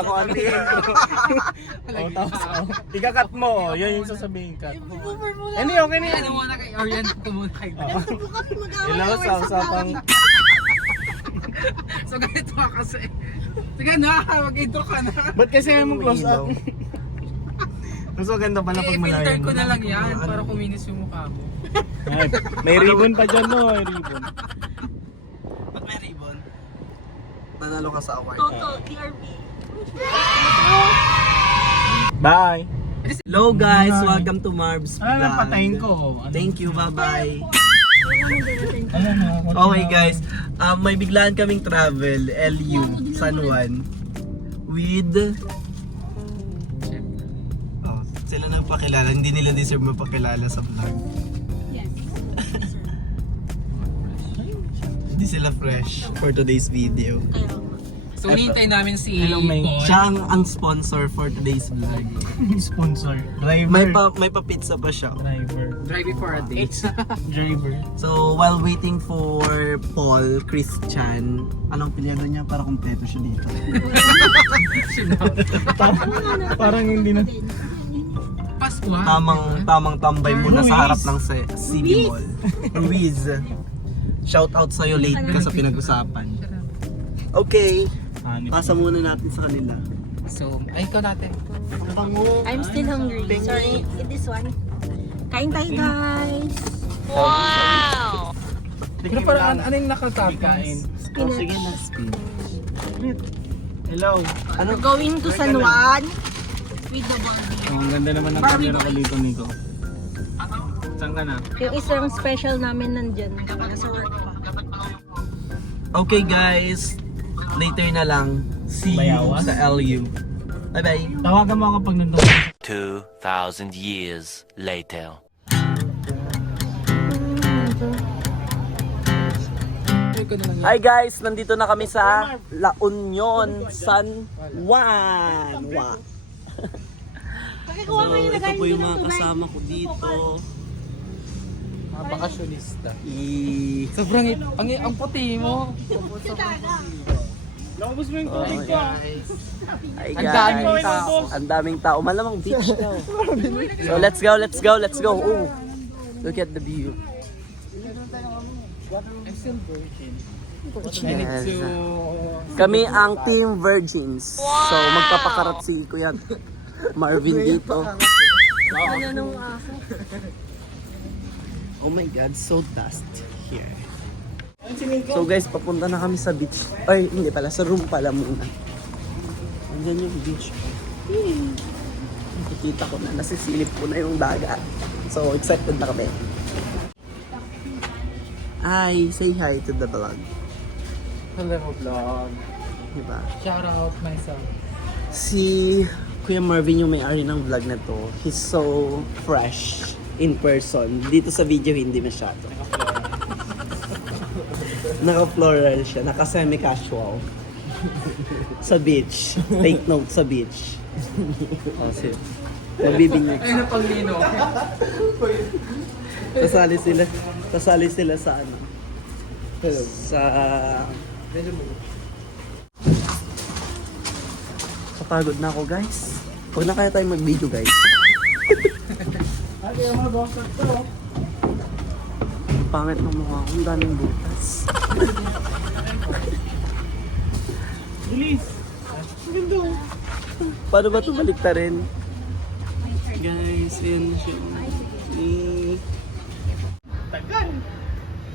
kung ano yung intro. Ikakat mo, yun yung sasabihin ka. Hindi, okay na yan. Ano muna kay Orient ko muna kay Hello, sa usapang... So ganito ka kasi. Sige na, mag-intro ka na. Ba't kasi mo close up? Mas maganda pala pag malayo. I-filter ko na lang yan para kuminis yung mukha mo. Ay, may ribbon pa dyan, no? May ribbon. Ba't may ribbon? Nanalo ka sa award. Toto, TRP. Bye! Hello guys, welcome to Marb's Ano Vlog. patayin ko? Thank you, bye-bye. Okay guys, may biglaan kaming travel, LU, San Juan, with... Oh, sila nagpakilala, hindi nila deserve mapakilala sa vlog. Yes. Hindi sila fresh for today's video. So hinihintay namin si Hello, May. Paul. Siya ang sponsor for today's vlog. Sponsor. Driver. May pa-pizza pa siya. Driver. Driving for a date. Driver. So while waiting for Paul Christian, anong pilyado niya para kumpleto siya dito? Parang hindi na. Pasko Tamang tambay muna sa harap ng CB Mall. Ruiz. Shout out sa'yo, late ka sa pinag-usapan. Okay, pasa muna natin sa kanila. So, ay ikaw natin. I'm still hungry. Sorry, eat this one. Kain tayo, guys. Pero parang ano yung nakatapos? Oh, sige na, spin. Hello. Ano? Going to San Juan with the Barbie. Oh, ang ganda naman ng camera ko dito, Nico. Saan ka na? Yung isang special namin nandyan. Nasa work pa. Okay guys, later na lang. See you Bayawan? sa LU. Bye bye. Tawagan mo ako pag nandun. 2,000 years later. Hi guys, nandito na kami sa La Union, San Juan. So, ito po yung mga kasama ko dito. Mga bakasyonista. Sobrang ang puti mo. Nakabos mo yung tubig ko. Hi Ang daming guys. tao. Ang daming tao. Malamang beach daw. So let's go. Oh, look at the view. I'm still virgin. I need Yes. to... Kami ang Team Virgins. So magpapakarat si Kuya Marvin dito. Ano nung aso? Oh my God, so dust here. So guys, papunta na kami sa beach. Ay, hindi pala, sa room pala muna. Andyan yung beach. Nakikita ko na, nasisilip ko na yung dagat. So excited na kami. Hi, say hi to the vlog. Hello vlog. Diba? Shout out myself. Si Kuya Marvin yung may-ari ng vlog na to. He's so fresh in person. Dito sa video hindi masyado. Naka-floral siya, naka-semi-casual. Sa beach. Take note sa beach. Oh, sige. Mabibinyag. Ayun ang panglino. Kasali sila sa ano? Sa... Kapagod na ako guys. Huwag na kaya tayo mag-video guys. Ang pangit ng mukha ko, ang daming butas. Bilis! Paano ba ito baliktarin? Guys, yan siya. Tagal!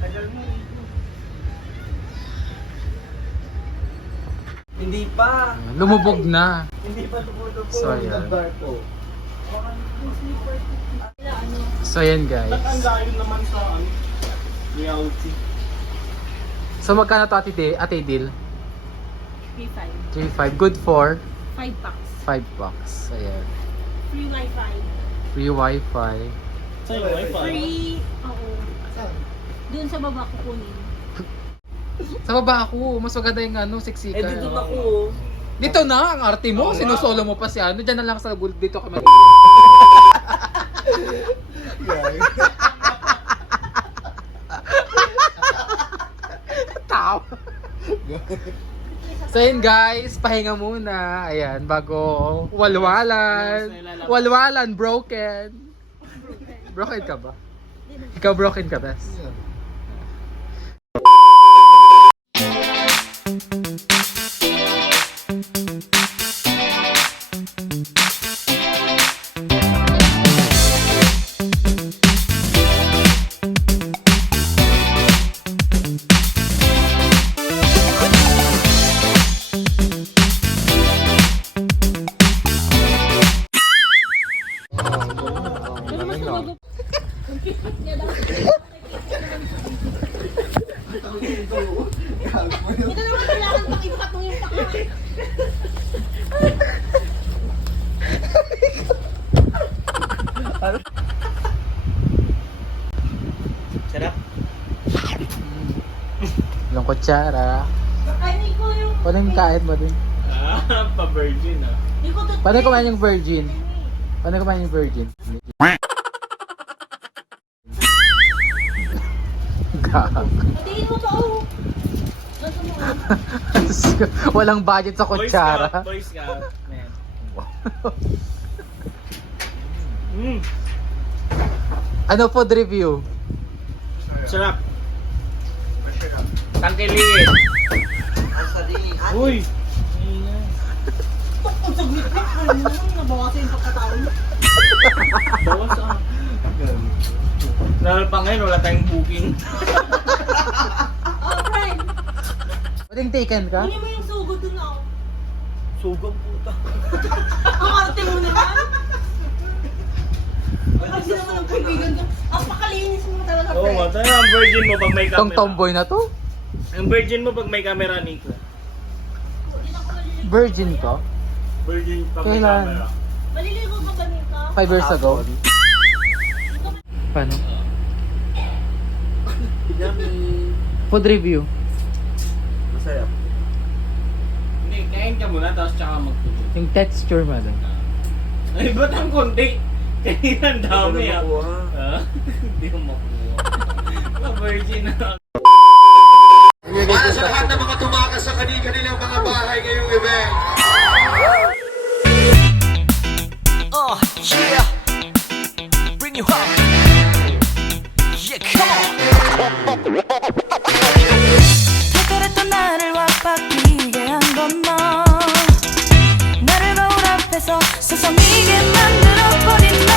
Tagal mo. Hindi pa! Lumubog na. Hindi pa lumulubog So, yan. ang barko. So yan guys. Ang layo naman sa ano? Reality. So magkano to ate Dil? 3.5. 3.5. Good for 5 bucks. 5 bucks. Ayan. Free wifi. Free wifi. Sa'yo, wifi. Free, oo. Doon sa baba ko kunin. Sa baba ako. Mas maganda yung ano, siksikan. Eh, dito ako. Dito na, ang arte mo. Sinusolo mo pa si ano. Diyan na lang sa gulp dito ka mag Tao. So yun guys, pahinga muna. Ayan, bago walwalan. Walwalan, broken. Broken ka ba? Ikaw broken ka, bes? Ito naman kailangan pakipat mo yung paka. Sarap. Yung kutsara. Kainin ko yung... Paano yung kain mo din? Pa-virgin ah. Hindi ko to... Paano kumain yung virgin? Paano kumain yung virgin? Gag. Patingin mo pa oh. Walang budget sa kutsara. Boy Scout, man. Ano food review? Sarap. Tangkiliin. Uy! Kung saglit ka, ano mo, nabawasan yung pagkatao mo. Bawas ah. Lalo pa ngayon, wala tayong booking. Oh, friend. Pwedeng taken ka? Hindi mo yung sugod dun ako. Sugang puta. Ang arte mo naman. Kasi naman ang kaibigan ko. Ang pakalinis mo talaga, Oo nga, friend. tayo ang virgin mo pag may Tong camera. tomboy na to? Ang virgin mo pag may camera, Nico. Virgin ka? Virgin pag may Kailan? camera. Maliligo ka ba nito? 5 years ago? Paano? Food review. Masarap. Hindi, kain ka muna, tapos tsaka magtulog. Yung texture mo doon. Ay, ba't ang konti? Kanina ang dami ah. Ha? Hindi ko makuha. Virgin na. Para sa lahat ng mga tumakas sa kanilang mga bahay ngayong event. Oh, yeah. Bring you up. Yeah, come on. 그랬던 나를 왁박이게 한 건 너. 나를 거울 앞에서 서성이게 만들어버린 너.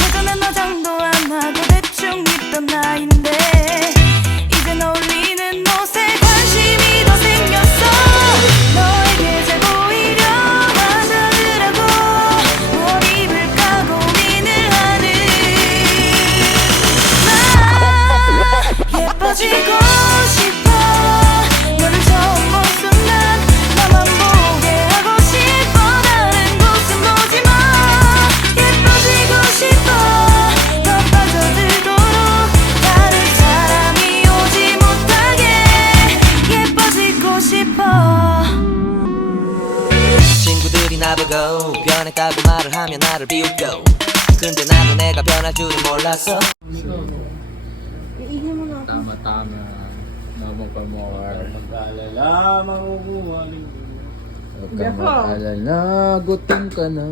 예전엔 너 장도 안 하고 대충 입던 나인데 이젠 어울리는 옷에 관심이 더 생겼어. 너에게 잘 보이려 하자느라고 뭘 입을까 고민을 하는 나 예뻐지고 싶어. 너를 처음 본 순간 나만 보게 하고 싶어. 다른 곳은 보지 마. 예뻐지고 싶어. 더 빠져들도록 다른 사람이 오지 못하게 예뻐지고 싶어. 친구들이 나보고 변했다고 말을 하면 나를 비웃고 근데 나도 내가 변할 줄은 몰랐어. Tama-tama. Mamo pa more. Mag-alala, makukuha rin. Huwag kang mag-alala. Gutom ka na.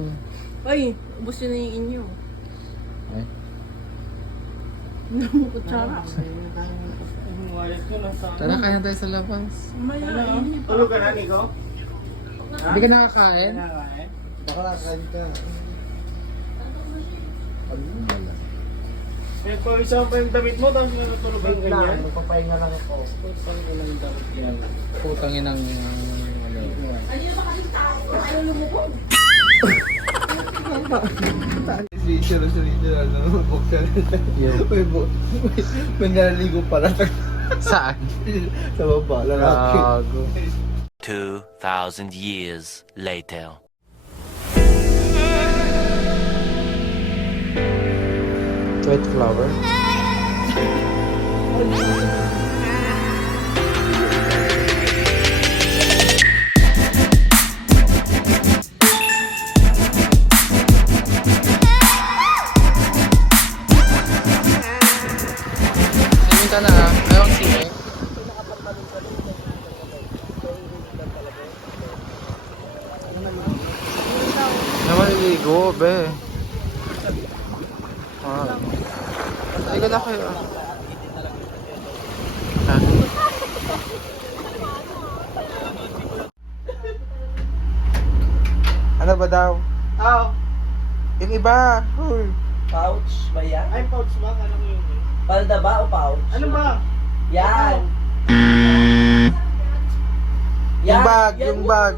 Ay, ubos yun na yung inyo. Ay. Kutsara. Umayos ko na sa... Tara, kaya tayo sa labas. Maya, Tulog ka na, Nico? Hindi ka nakakain? Kinakain? Nakakain ka. Eh, kung isa pa yung damit mo, tapos natutulog kang ganyan. Magpapahinga lang ako. Putang ina ng damit yan. Putangin ng... May naliligo pala Saan? sa baba. Lalaki. Gago. 2,000 years later. Sweet flower. Sinin ka na. Ayaw sinin. go, be. Ay, ka na kayo. Ha? Ano ba daw? Oh, Yung iba. Uy. Pouch ba yan? ay pouch ba? Ano ko yun? Palda ba o pouch? Ano ba? Yan! Yung bag, yung bag.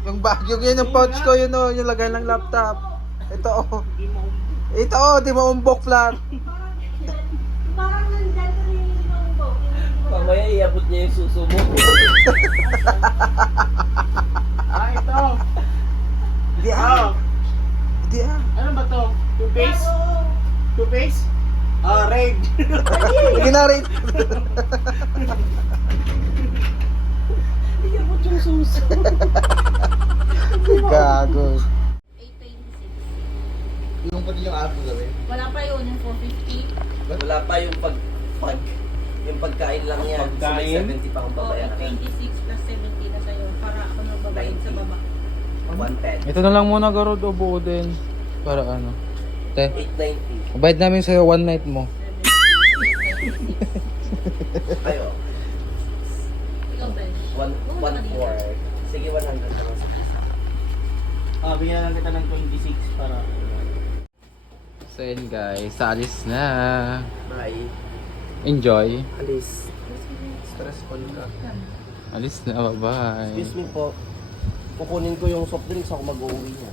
Yung bag, yung yun yung pouch ko, yun o, yung lagay ng laptop. Ito o. Ito o, di mo umbok flat. Parang nandyan ko rin yung limang. Mamaya iabot niya yung suso mo. Ah, ito. Di Oh, Di ano ba to? Toothpaste? Toothpaste? Ah, red. Sige na rin. Iabot yung suso. Gago. 826. Yung pati yung aso gawin. Wala pa yun, yung 450. Wala pa yung yung pagkain lang yan. Pagkain? So, may 70 pa akong Oo, babayaran. 26 plus 70 na sa'yo. Para ako magbabayad sa baba. 110. Ito na lang muna, Garod, o buo din. Para ano. Te, 890. bayad namin sa'yo one night mo. Ayo. Ikaw, Ben. 1-4. Sige, 100 na lang. Ah, bigyan lang kita ng 26 para... So yun guys, alis na. Bye. Enjoy. Alis. Stressful ka. Alis na, bye-bye. Excuse me po. Kukunin ko yung soft drinks ako mag-uwi niya.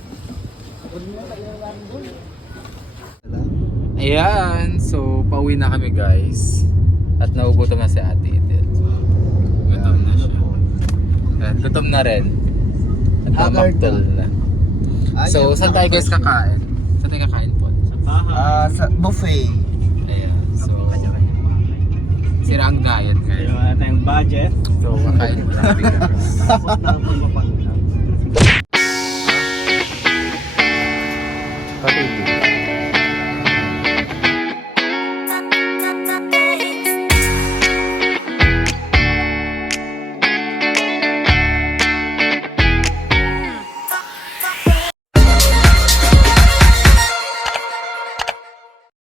Ayan, so pauwi na kami guys. At nagugutom na si Ate Edel. Gutom na siya. Ayan, gutom na rin. At namagtol na. So, saan tayo guys kakain? Saan tayo kakain po? Sa bahay. Sa buffet. Ayan, so sira ang diet Kaya ngayon. wala tayong budget. So, kakain mo lang guys. Tapos na ang pagpapag.